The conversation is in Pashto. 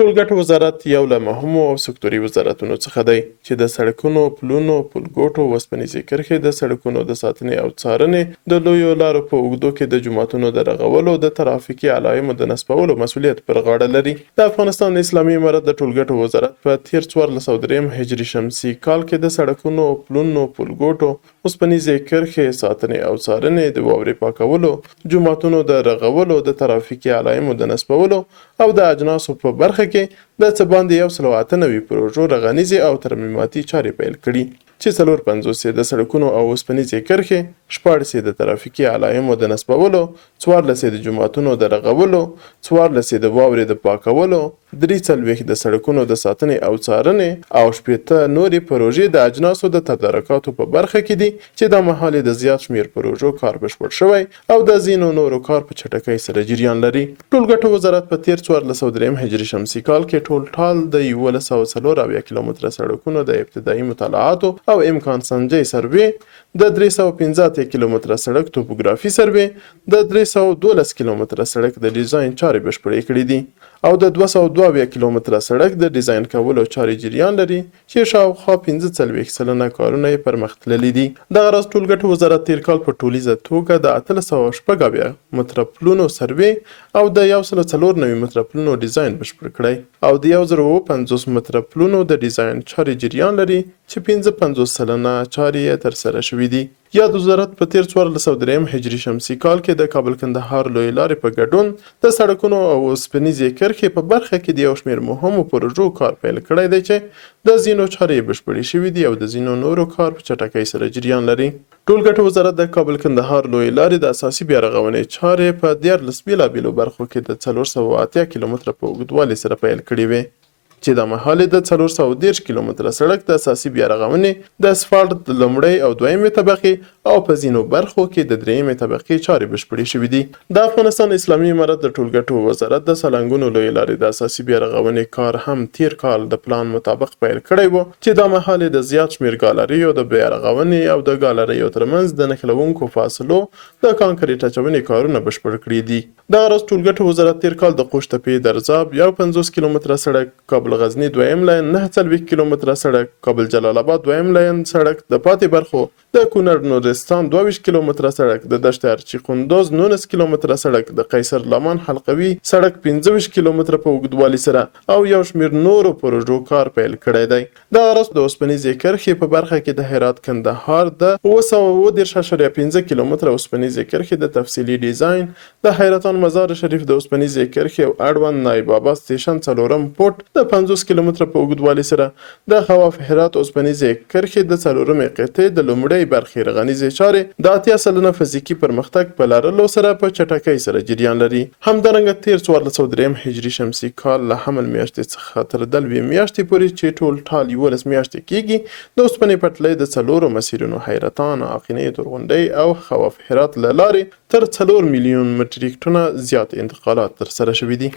ټولګټو وزارت یو له مهمو او سکتوري وزارتونو څخه دی چې د سړکونو، پلونو، پلګوټو، وسپنیزې کرښې د سړکونو د ساتنې او څارنې، د لویو لارو په اوږدو کې د جوماتونو د رغولو، د ترافیکي علایمو د نصبولو مسؤلیت پر غاړه لري. د افغانستان اسلامي امارت د ټولګټو وزارت په تیر 1403 هجري شمسي کال کې د سړکونو، پلونو، پلګوټو، وسپنیزې کرښې ساتنې او څارنې، د واورې پاکولو، جوماتونو د رغولو، د ترافیکي علایمو د نصبولو او د اجناسو په برخه کې د څه باندې 198 پروژو رغنیزې او ترمیماتي چارې پیل کړي چې 450 د سړکونو او وسپنیزې کرښې، 14 د ترافیکي علایمو د نصبولو، 14 د جوماتونو د رغولو، 14 د واورې د پاکولو، 43 د سړکونو د ساتنې او څارنې او 15 نورې پروژې د اجناسو د تدارکاتو په برخه کې دي چې د مهال د زیات شمیر پروژو کار بشپړ شوی او د ځینو نورو کار په چټکۍ سره جریان لري. ټولګټو وزارت په تیر 1403 هجري شمسي کال کې ټال د 1104 کیلومتره سړکونو د ابتدایي مطالعاتو او امکان سنجۍ سروې، د 315 کیلومتره سړک توپوګرافي سروې، د 312 کیلومتره سړک د ډیزاین چارې بشپړې کړې دي او د 202 کیلومتره سړک د ډیزاین کولو چارې جریان لري چې شاوخوا 45 سلنه کارونه یې پرمخ تللي دي. دغه راز ټولګټو وزارت تیر کال په ټولیزه توګه د 806 متره پلونو سروې او د 194 متره پلونو ډیزاین بشپړ کړی او د 1050 متره پلونو د ډیزاین چارې جریان لري چې 55 سلنه چارې یې ترسره شوي دي. یاد وزارت په تیر 1403 هجري شمسي کال کې د کابل کندهار لوی لارې په ګډون د سړکونو او وسپنیزې کرښې په برخه کې د یو شمېر مهمو پروژو کار پیل کړی دی چې د ځینو چارې بشپړې شوي دي او د ځینو نورو کار په چټکۍ سره جریان لري. ټولګټو وزارت د کابل کندهار لوی لارې د اساسي بیارغونې چارې په 14 بېلابېلو برخو کې د 480 کیلومتره په اوږدوالي سره پیل کړي وې چې د مهال د 410 کیلومتره سړک د اساسي بیارغونې د اسفالټ د لومړۍ او دویمې طبقې او په ځینو برخو کې د درېیمې طبقې چارې بشپړې شوي دي. د افغانستان اسلامي امارت د ټولګټو وزارت د سالنګونو لوی لارې د اساسي بیارغونې کار هم تیر کال د پلان مطابق پیل کړی و چې د مهال د زیات شمیر ګالریو د بیارغونې او د ګالریو ترمنځ د نښلوونکو فاصلو د کانکریټ اچونې کارونه بشپړ کړي دي. دغه راز ټولګټو وزارت تیر کال د قوشتپې درزاب 50 کیلومتره سړک، کابل غزنی دویم لاین 49 کیلومتره سړک، کابل جلال آباد دویم لاین سړک، د پاتې برخو د کونړ نورستان 22 کیلومتره سړک، د دشت ارچي قندوز 19 کیلومتره سړک، د قیصر لمن حلقوي سړک 25 کیلومتره په اوږدوالي سره او یو شمېر نورو پروژو کار پیل کړی دی. دغه راز د اوسپنیزې کرښې په برخه کې د هرات کندهار د 910.5 کیلومتره اوسپنیزې کرښې د تفصیلي ډیزاین، د حیرتان مزار شریف د اوسپنیزې کرښې او اړوند نایب آباد سټیشن څلورم پټ د 50 کیلومتره په اوږدوالي سره د خواف هرات اوسپنیزې کرښې د څلورمې قطعې د لومړۍ برخې رغنیزې چارې د 80 سلنه فزیکي پرمختګ په لرلو سره په چټکۍ سره جریان لري. همدارنګه تیر 1403 هجري شمسي کال له حمل میاشتې څخه تر دلوي میاشتې پورې چې ټال 11 میاشتې کېږي د اوسپنې پټلۍ د څلورو مسیرونو حیرتان، عقینې، تورغونډۍ او خواف هرات له لارې تر 4 میلیون مټریک ټنه زیات انتقالات ترسره شوي دي.